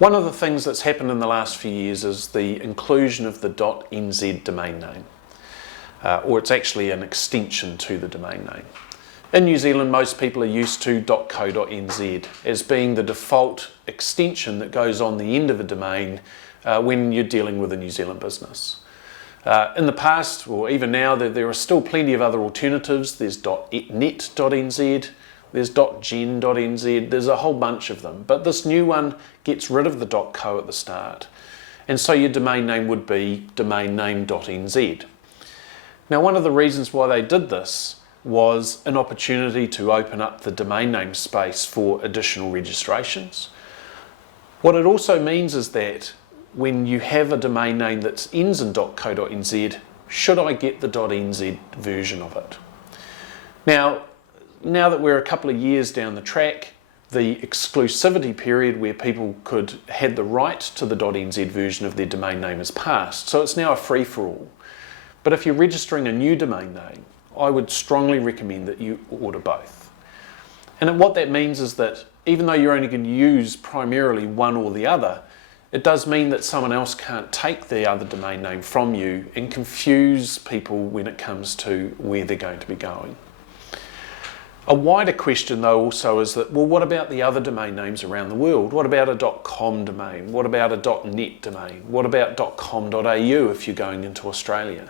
One of the things that's happened in the last few years is the inclusion of the .nz domain name, or it's actually an extension to the domain name. In New Zealand, most people are used to .co.nz as being the default extension that goes on the end of a domain when you're dealing with a New Zealand business. In the past, or even now, there are still plenty of other alternatives. There's .net.nz, there's .gen.nz, there's a whole bunch of them. But this new one gets rid of the .co at the start. And so your domain name would be domainname.nz. Now, one of the reasons why they did this was an opportunity to open up the domain name space for additional registrations. What it also means is that when you have a domain name that ends in .co.nz, should I get the .nz version of it? Now that we're a couple of years down the track, the exclusivity period where people had the right to the .nz version of their domain name has passed, so it's now a free-for-all. But if you're registering a new domain name, I would strongly recommend that you order both. And what that means is that even though you're only going to use primarily one or the other, it does mean that someone else can't take the other domain name from you and confuse people when it comes to where they're going to be going. A wider question though also is that, well, what about the other domain names around the world? What about a .com domain? What about a .net domain? What about .com.au if you're going into Australia?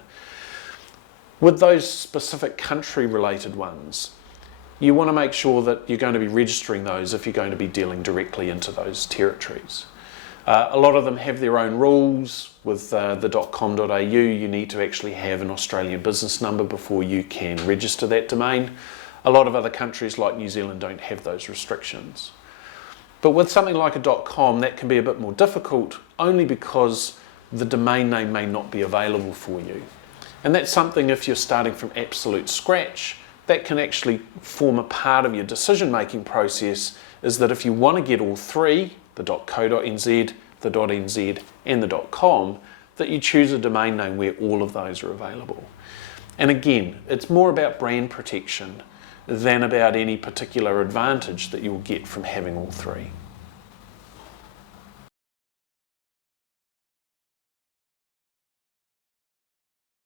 With those specific country related ones, you want to make sure that you're going to be registering those if you're going to be dealing directly into those territories. A lot of them have their own rules. With the .com.au, you need to actually have an Australian business number before you can register that domain. A lot of other countries like New Zealand don't have those restrictions. But with something like a .com, that can be a bit more difficult only because the domain name may not be available for you. And that's something, if you're starting from absolute scratch, that can actually form a part of your decision-making process, is that if you want to get all three, the .co.nz, the .nz and the .com, that you choose a domain name where all of those are available. And again, it's more about brand protection than about any particular advantage that you'll get from having all three.